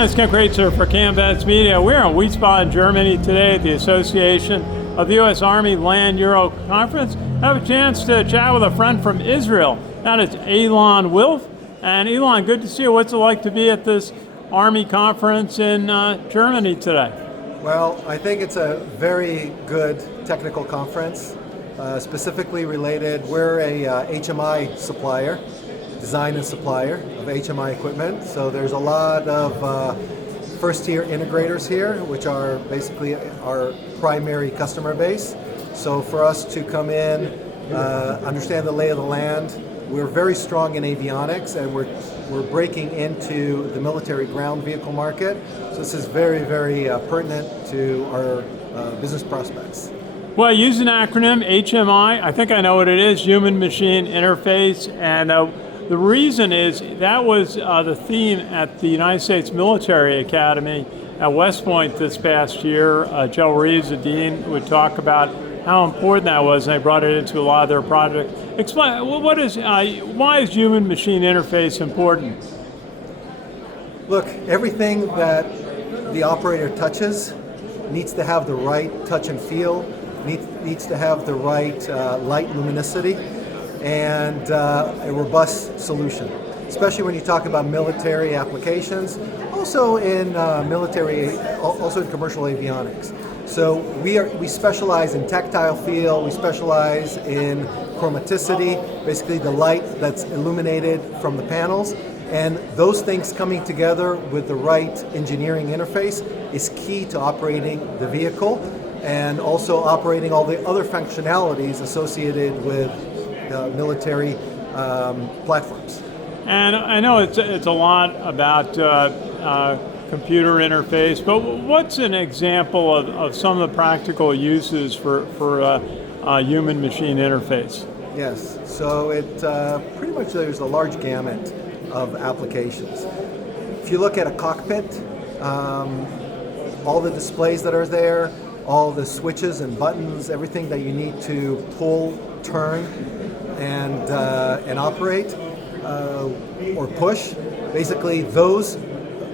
Again, it's Kraetzer for CaMMVetsMedia. We're in Wiesbaden, Germany today at the Association of the U.S. Army Land Euro Conference. I have a chance to chat with a friend from Israel. That is Ilan Wilf. And Ilan, good to see you. What's it like to be at this Army conference in Germany today? Well, I think it's a very good technical conference, specifically related. We're a HMI supplier, design and supplier of HMI equipment. So there's a lot of first-tier integrators here, which are basically our primary customer base. So for us to come in, understand the lay of the land, we're very strong in avionics, and we're breaking into the military ground vehicle market. So this is very, very pertinent to our business prospects. Well, I use an acronym, HMI. I think I know what it is, Human Machine Interface. And the reason is that was the theme at the United States Military Academy at West Point this past year. Joe Reeves, the dean, would talk about how important that was, and they brought it into a lot of their projects. Explain, why is human machine interface important? Look, everything that the operator touches needs to have the right touch and feel, needs to have the right light luminosity, and a robust solution, especially when you talk about military applications, also in also in commercial avionics. So we specialize in tactile feel, we specialize in chromaticity, basically the light that's illuminated from the panels, and those things coming together with the right engineering interface is key to operating the vehicle and also operating all the other functionalities associated with military platforms. And I know it's a lot about computer interface, but what's an example of some of the practical uses for human-machine interface? Yes, so it pretty much there's a large gamut of applications. If you look at a cockpit, all the displays that are there, all the switches and buttons, everything that you need to pull, turn, and operate or push, basically those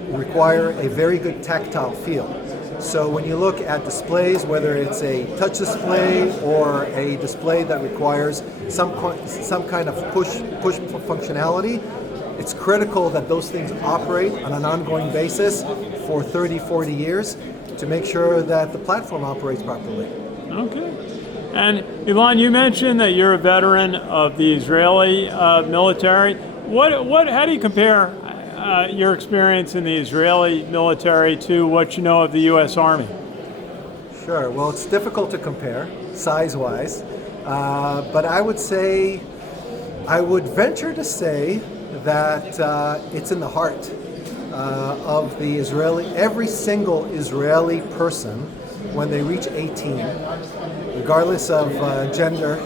require a very good tactile feel. So when you look at displays, whether it's a touch display or a display that requires some kind of push functionality, it's critical that those things operate on an ongoing basis for 30, 40 years to make sure that the platform operates properly. Okay. And Ilan, you mentioned that you're a veteran of the Israeli military. How do you compare your experience in the Israeli military to what you know of the U.S. Army? Sure. Well, it's difficult to compare size-wise, but I would venture to say that it's in the heart of the Israeli. Every single Israeli person, when they reach 18, regardless of gender,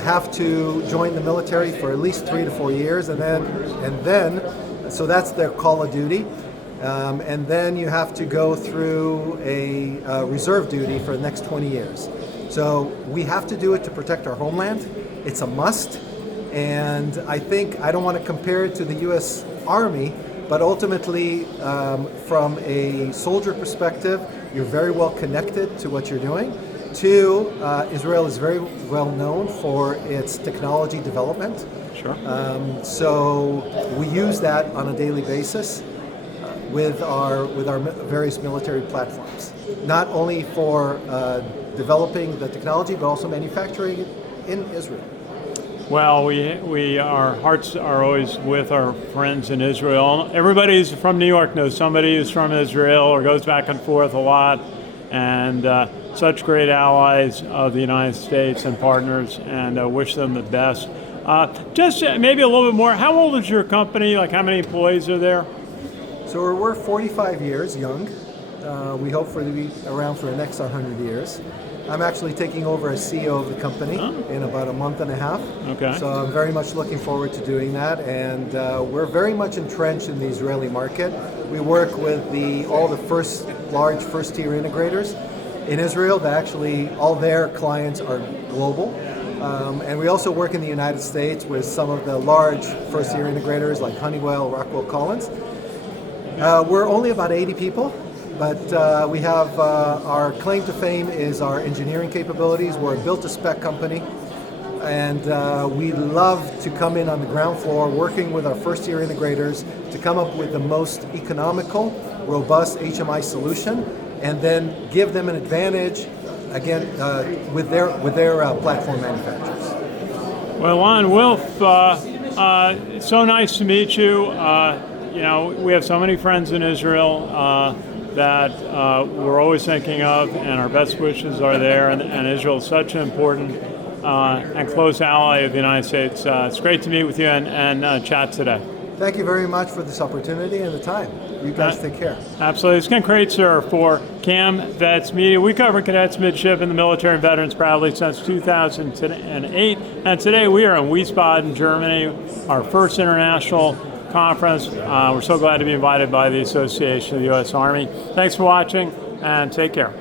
have to join the military for at least 3 to 4 years, and then so that's their call of duty, and then you have to go through a reserve duty for the next 20 years. So we have to do it to protect our homeland. It's a must, and I don't want to compare it to the U.S. Army, but ultimately, from a soldier perspective, you're very well connected to what you're doing. Two, Israel is very well known for its technology development. Sure. So we use that on a daily basis with our various military platforms, not only for developing the technology, but also manufacturing it in Israel. Well, our hearts are always with our friends in Israel. Everybody who's from New York knows somebody who's from Israel or goes back and forth a lot, and such great allies of the United States and partners, and wish them the best. Just maybe a little bit more, how old is your company? Like, how many employees are there? So we're 45 years young. We hope to be around for the next 100 years. I'm actually taking over as CEO of the company in about a month and a half. Okay. So I'm very much looking forward to doing that, and we're very much entrenched in the Israeli market. We work with all the large first-tier integrators in Israel. That actually all their clients are global. And we also work in the United States with some of the large first-tier integrators like Honeywell, Rockwell Collins. We're only about 80 people, but we have our claim to fame is our engineering capabilities. We're a built-to-spec company, and we love to come in on the ground floor, working with our first-year integrators to come up with the most economical, robust HMI solution, and then give them an advantage again with their platform manufacturers. Well, Ilan Wilf, it's so nice to meet you. You know, we have so many friends in Israel that we're always thinking of, and our best wishes are there. And Israel is such an important and close ally of the United States. It's great to meet with you and chat today. Thank you very much for this opportunity and the time. You guys take care. Absolutely. It's Ken Kraetzer for CaMMVetsMedia. We cover cadets, midshipmen, the military, and veterans proudly since 2008. And today we are in Wiesbaden, Germany, our first international conference. We're so glad to be invited by the Association of the U.S. Army. Thanks for watching, and take care.